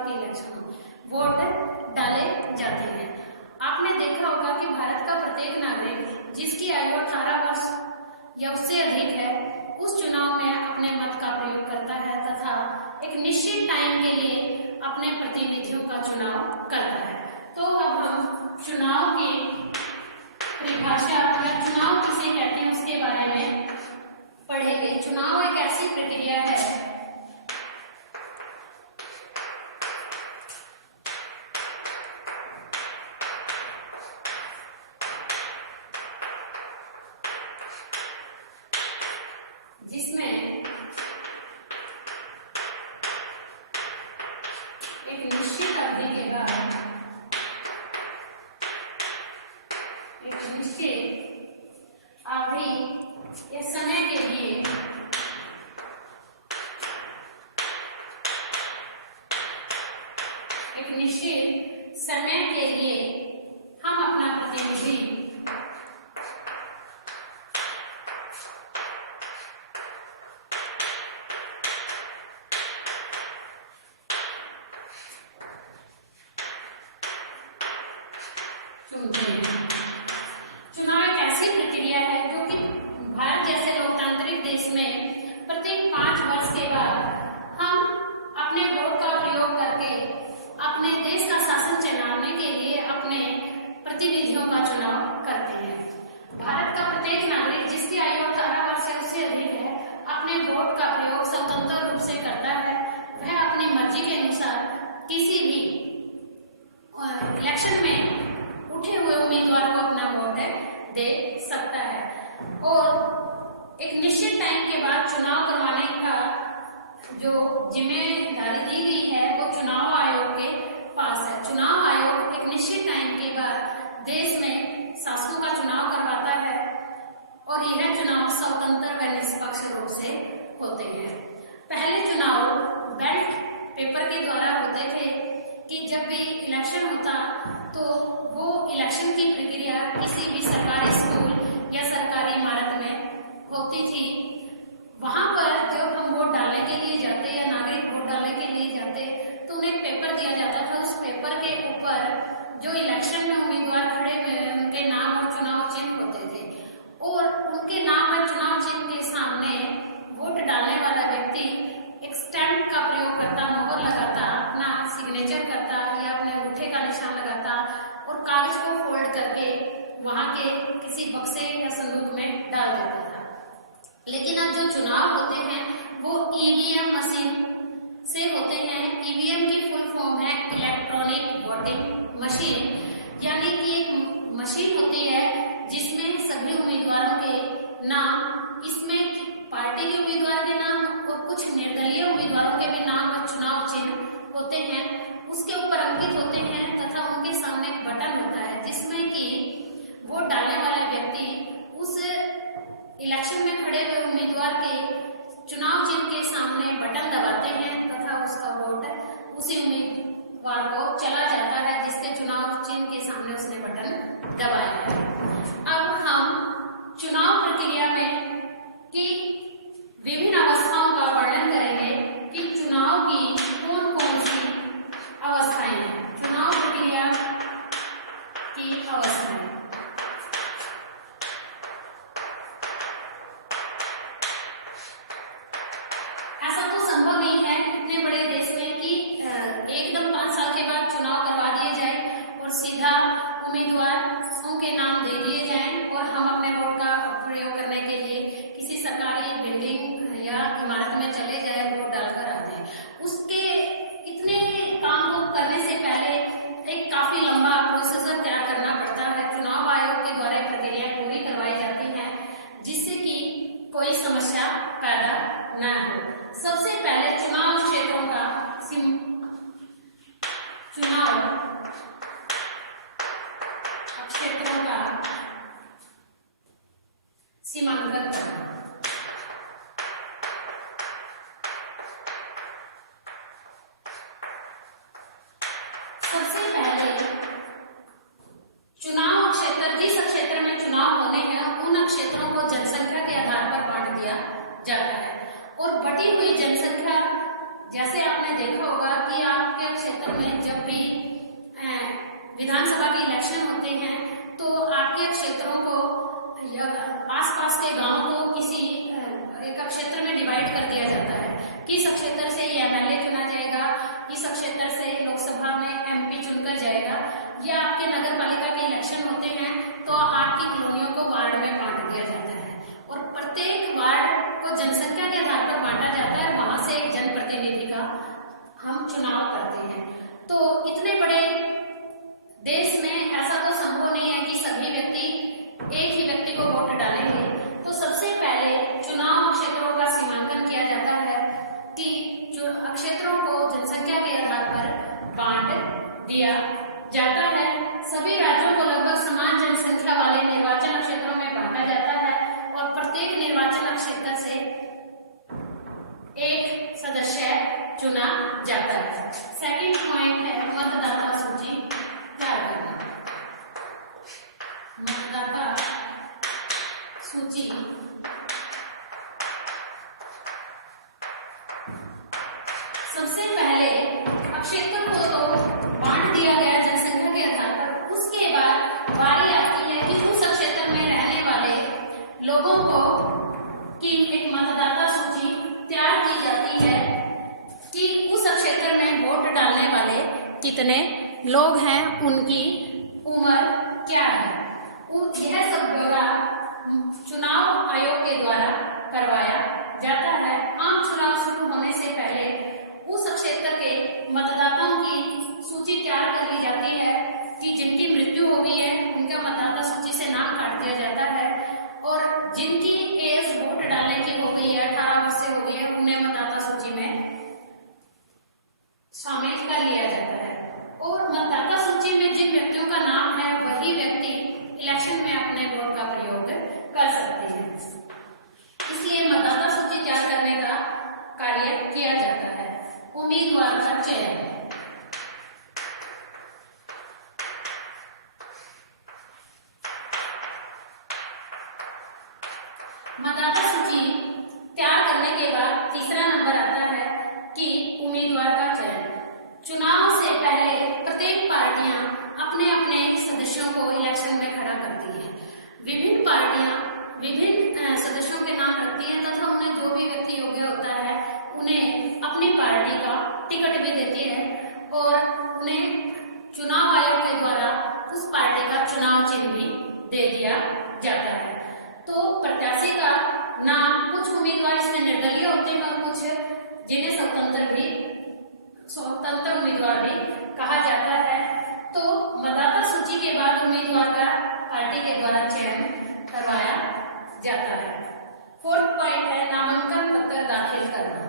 के इलेक्शन में वोट डाले जाते हैं। आपने देखा होगा कि भारत का प्रत्येक नागरिक जिसकी आयु 18 वर्ष या उससे अधिक है उस चुनाव में अपने मत का प्रयोग करता है तथा एक निश्चित टाइम के लिए अपने प्रतिनिधियों का चुनाव करता है। तो अब हम चुनाव की परिभाषा या चुनाव किसे कहते हैं उसके बारे में पढ़ेंगे। चुनाव एक ऐसी प्रक्रिया है जिसमें एक निश्चित अवधि के बाद एक निश्चित अवधि या समय के लिए एक निश्चित समय के लिए हम अपना प्रतिनिधि चुनाव एक ऐसी प्रक्रिया है जो कि भारत जैसे लोकतांत्रिक देश में प्रत्येक 5 वर्ष के बाद हम अपने वोट का प्रयोग करके अपने देश का शासन चलाने के लिए अपने प्रतिनिधियों का चुनाव करते हैं। भारत का प्रत्येक नागरिक जिसकी आयु 18 वर्ष से उससे अधिक है अपने वोट का प्रयोग स्वतंत्र रूप से करता है। वह अपनी मर्जी के अनुसार किसी भी इलेक्शन में उठे हुए उम्मीदवार को अपना वोट दे सकता है और एक निश्चित टाइम के बाद चुनाव करवाने का जो जिम्मेदारी दी गई है वो चुनाव आयोग के पास है। चुनाव आयोग एक निश्चित टाइम के बाद देश में शासकों का चुनाव करवाता है और यह चुनाव स्वतंत्र व निष्पक्ष रूप से होते हैं। पहले चुनाव बैलेट पेपर के द्वारा होते थे कि जब भी इलेक्शन होता तो वो इलेक्शन की प्रक्रिया किसी भी सरकारी स्कूल या सरकारी इमारत में होती थी। वहां पर जब हम वोट डालने के लिए जाते या नागरिक वोट डालने के लिए जाते तो उन्हें एक पेपर दिया जाता था। उस पेपर के ऊपर जो इलेक्शन में उम्मीदवार खड़े हुए उनके नाम और चुनाव चिन्ह होते थे और उनके नाम और चुनाव चिन्ह के सामने वोट डालने वाला व्यक्ति एक स्टैंप का प्रयोग करता, मोहर लगाता, अपना सिग्नेचर करता या अपने अंगूठे का निशान लगाता और कागज को फोल्ड करके वहां के किसी बक्से या संदूक में डाल देता था। लेकिन अब जो चुनाव होते हैं वो ईवीएम मशीन से होते हैं। ईवीएम की फुल फॉर्म है इलेक्ट्रॉनिक वोटिंग मशीन, यानी कि एक मशीन होती है जिसमें सभी उम्मीदवारों के नाम, इसमें पार्टी के उम्मीदवार के नाम और कुछ निर्दलीय उम्मीदवारों के भी नाम और चुनाव चिन्ह होते हैं, उसके ऊपर अंकित होते हैं तथा उनके सामने एक बटन होता है जिसमें कि वोट डालने वाले व्यक्ति उस इलेक्शन में खड़े हुए उम्मीदवार के चुनाव चिन्ह के सामने बटन दबाते हैं तथा उसका वोट उसी उम्मीदवार को चला जाता है जिसके चुनाव चिन्ह के सामने उसने बटन दबाया है। अब हम चुनाव प्रक्रिया में की विभिन्न अवस्थाओं का वर्णन करेंगे कि चुनाव की कौन कौन सी अवस्थाएं हैं। चुनाव प्रक्रिया की अवस्थाएं ऐसा तो संभव नहीं है इतने बड़े देश में कि एकदम 5 साल के बाद चुनाव करवा दिए जाए और सीधा उम्मीदवारों के नाम दे दिए जाएं और हम अपने वोट का प्रयोग करने के लिए किसी सरकारी बिल्डिंग या इमारत में चले जाए वोट डालकर आ जाए। उसके इतने काम को करने से पहले एक काफी लंबा प्रोसेसर तैयार करना पड़ता है। चुनाव आयोग के द्वारा प्रक्रियाएं पूरी करवाई जाती हैं जिससे कि कोई समस्या पैदा न हो। सबसे पहले चुनाव क्षेत्रों का सीमांकन करना। सबसे पहले चुनाव क्षेत्र, जिस क्षेत्र में चुनाव होने हैं उन क्षेत्रों को जनसंख्या के आधार पर बांट दिया जाता है और बटी हुई जनसंख्या, जैसे आपने देखा होगा कि आपके क्षेत्र से ये एमएलए चुना जाएगा, इस क्षेत्र से लोकसभा में एमपी चुनकर जाएगा, या आपके नगर पालिका के इलेक्शन होते हैं तो आपकी कॉलोनियों को वार्ड में बांट दिया जाता है और प्रत्येक वार्ड को जनसंख्या के आधार पर बांटा जाता है, वहां से एक जनप्रतिनिधि का हम चुनाव करते हैं। तो इतने बड़े देश में ऐसा तो संभव नहीं है कि सभी व्यक्ति एक ही व्यक्ति को वोट डालेंगे। तो सबसे पहले चुनाव क्षेत्रों का सीमांकन किया जाता है कि क्षेत्रों को जनसंख्या के आधार पर बांट दिया जाता है। सभी राज्यों को लगभग समान जनसंख्या वाले निर्वाचन क्षेत्रों में बांटा जाता है और प्रत्येक निर्वाचन क्षेत्र से एक सदस्य चुना जाता है। सेकंड पॉइंट है मतदाता सूची तैयार करना। मतदाता सूची सबसे पहले क्षेत्र को तो बांट दिया गया जनसंख्या के आधार पर, उसके बाद बारी आती है कि उस क्षेत्र में रहने वाले लोगों को की एक मतदाता सूची तैयार की जाती है कि उस क्षेत्र में वोट डालने वाले कितने लोग हैं, उनकी उम्र क्या है। यह सब ब्यौरा चुनाव आयोग के द्वारा करवाया जाता है। आम चुनाव शुरू होने से पहले उस क्षेत्र के मतदाताओं की सूची तैयार कर ली जाती है कि जिनकी मृत्यु हो गई है उनका मतदाता सूची से नाम काट दिया जाता है और जिनकी एज वोट डालने की हो गई है, 18 वर्ष से हो गई है, उन्हें मतदाता सूची में शामिल कर लिया जाता है। और मतदाता सूची में जिन व्यक्तियों का नाम है वही व्यक्ति इलेक्शन में अपने वोट का प्रयोग कर सकते हैं। इसलिए मतदाता सूची तैयार करने का कार्य किया जाता है। उम्मीदवार का चयन। मतदाता सूची तैयार करने के बाद तीसरा नंबर आता है कि उम्मीदवार का चयन। चुनाव से पहले प्रत्येक पार्टियां अपने अपने सदस्यों को इलेक्शन में खड़ा करती है। विभिन्न पार्टियां विभिन्न सदस्यों के नाम रखती हैं तथा उन्हें जो भी व्यक्ति योग्य होता है उन्हें अपनी पार्टी का टिकट भी देती है और उन्हें चुनाव आयोग के द्वारा उस पार्टी का चुनाव चिन्ह भी दे दिया जाता है। तो प्रत्याशी का नाम, कुछ उम्मीदवार इसमें निर्दलीय होते हैं और कुछ जिन्हें स्वतंत्र उम्मीदवार भी कहा जाता है। तो मतदाता सूची के बाद उम्मीदवार का पार्टी के द्वारा चयन करवाया जाता है। फोर्थ पॉइंट है नामांकन पत्र दाखिल करना।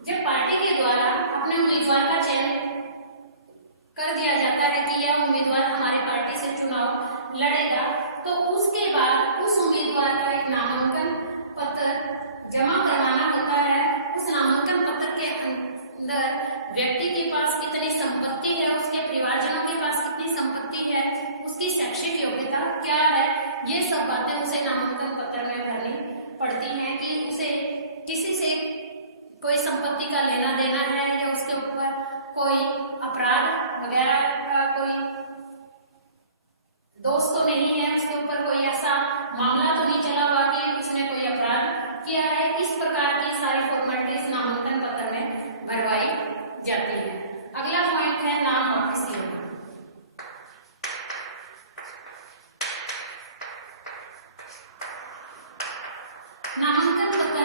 जब पार्टी के द्वारा अपने उम्मीदवार का चयन कर दिया जाता है कि यह उम्मीदवार हमारी पार्टी से चुनाव लड़ेगा, तो उसके बाद उस उम्मीदवार का एक नामांकन पत्र जमा करवाना होता है। उस नामांकन पत्र के अंदर व्यक्ति के पास कितनी संपत्ति है, उसके परिवारजनों के पास कितनी संपत्ति है, उसकी शैक्षिक योग्यता क्या है, ये सब बातें उसे नामांकन पत्र में भरनी पड़ती हैं कि उसे किसी से कोई संपत्ति का लेना देना है या उसके ऊपर कोई अपराध वगैरह का कोई दोष तो नहीं है, उसके ऊपर कोई ऐसा मामला तो नहीं चला हुआ कि उसने कोई अपराध किया है। इस प्रकार की सारी फॉर्मेलिटीज नामांकन पत्र में भरवाई जाती है। अगला पॉइंट है नाम वापसी लेना। नामांकन पत्र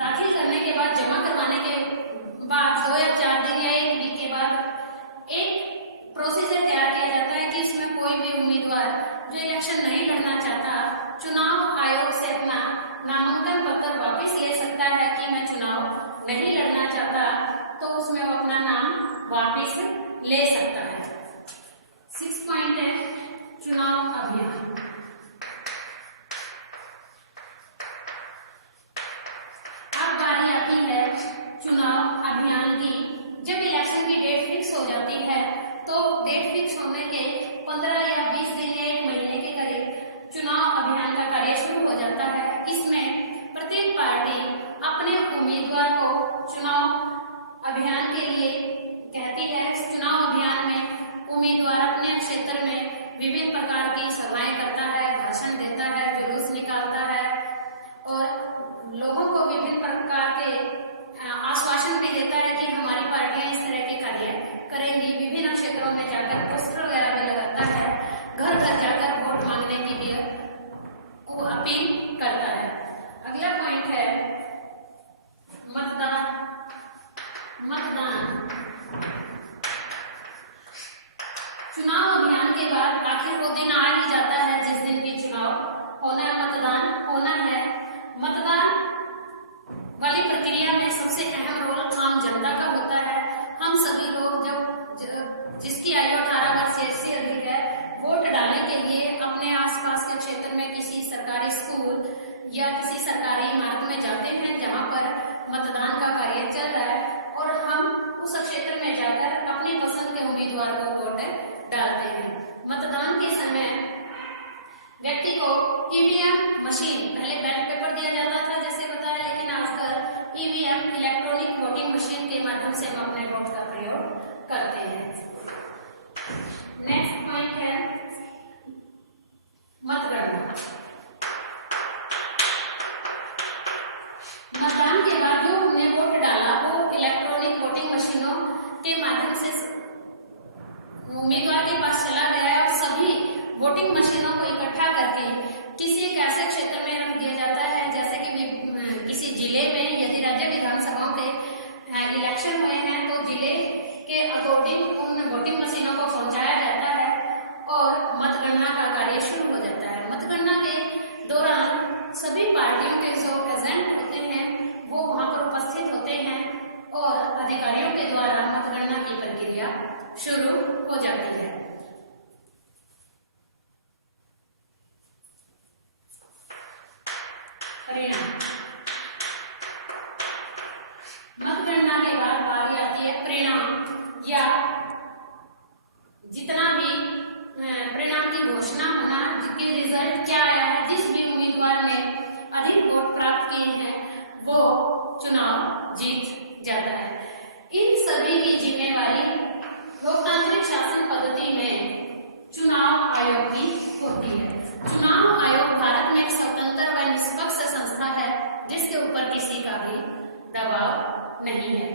दाखिल करने के बाद, जमा करवाने के बाद 2 या 4 दिन या 1 वीक के बाद एक प्रोसीजर तैयार किया जाता है कि इसमें कोई भी उम्मीदवार जो इलेक्शन नहीं लड़ना चाहता, चुनाव आयोग से अपना नामांकन पत्र वापस ले सकता है कि मैं चुनाव नहीं लड़ना चाहता, तो उसमें वो अपना नाम वापस ले सकता है। 6 पॉइंट है चुनाव अभियान। अब बारी आती है चुनाव अभियान की। जब इलेक्शन की डेट फिक्स हो जाती है तो डेट फिक्स होने के 15 या 20 दिन या 1 महीने के करीब चुनाव अभियान का कार्य शुरू हो जाता है। इसमें प्रत्येक पार्टी अपने उम्मीदवार को चुनाव अभियान के लिए कहती है जिसकी आयु 18 वर्ष से अधिक है, वोट डालने के लिए अपने आसपास के क्षेत्र में किसी सरकारी स्कूल या किसी सरकारी इमारत में जाते हैं जहां पर मतदान का कार्य चल रहा है, और हम उस क्षेत्र में जाकर अपनी पसंद के उम्मीदवार को वोट डालते हैं। मतदान के समय व्यक्ति को ईवीएम मशीन, पहले बैलेट पेपर दिया जाता था जैसे बताया, लेकिन आजकल ईवीएम इलेक्ट्रॉनिक वोटिंग मशीन के माध्यम से हम अपने वोट का प्रयोग करते हैं। नेक्स्ट पॉइंट है मतगणना। मतदान के बाद जो हमने वोट डाला वो इलेक्ट्रॉनिक वोटिंग मशीनों के माध्यम से उम्मीदवार के पास चला गया है, और सभी वोटिंग मशीनों को इकट्ठा करके किसी एक ऐसे क्षेत्र में रख दिया जाता है, जैसे कि किसी जिले में यदि राज्य विधानसभाओं के इलेक्शन हुए हैं तो जिले के अकॉर्डिंग उन वोटिंग मशीनों को पहुंचाया जाता है और मतगणना का कार्य शुरू हो जाता है। मतगणना के दौरान सभी पार्टियों के जो एजेंट होते हैं वो वहां पर उपस्थित होते हैं और अधिकारियों के द्वारा मतगणना की प्रक्रिया शुरू हो जाती है। मतगणना के बाद बारी आती है परिणाम, या जितना भी परिणाम की घोषणा होना, जिसके रिजल्ट क्या आया है, जिस भी उम्मीदवार ने अधिक वोट प्राप्त किए हैं वो चुनाव जीत जाता है। इन सभी की जिम्मेवारी लोकतांत्रिक शासन पद्धति में चुनाव आयोग की होती है। चुनाव आयोग भारत में एक स्वतंत्र व निष्पक्ष संस्था है जिसके ऊपर किसी का भी दबाव नहीं है।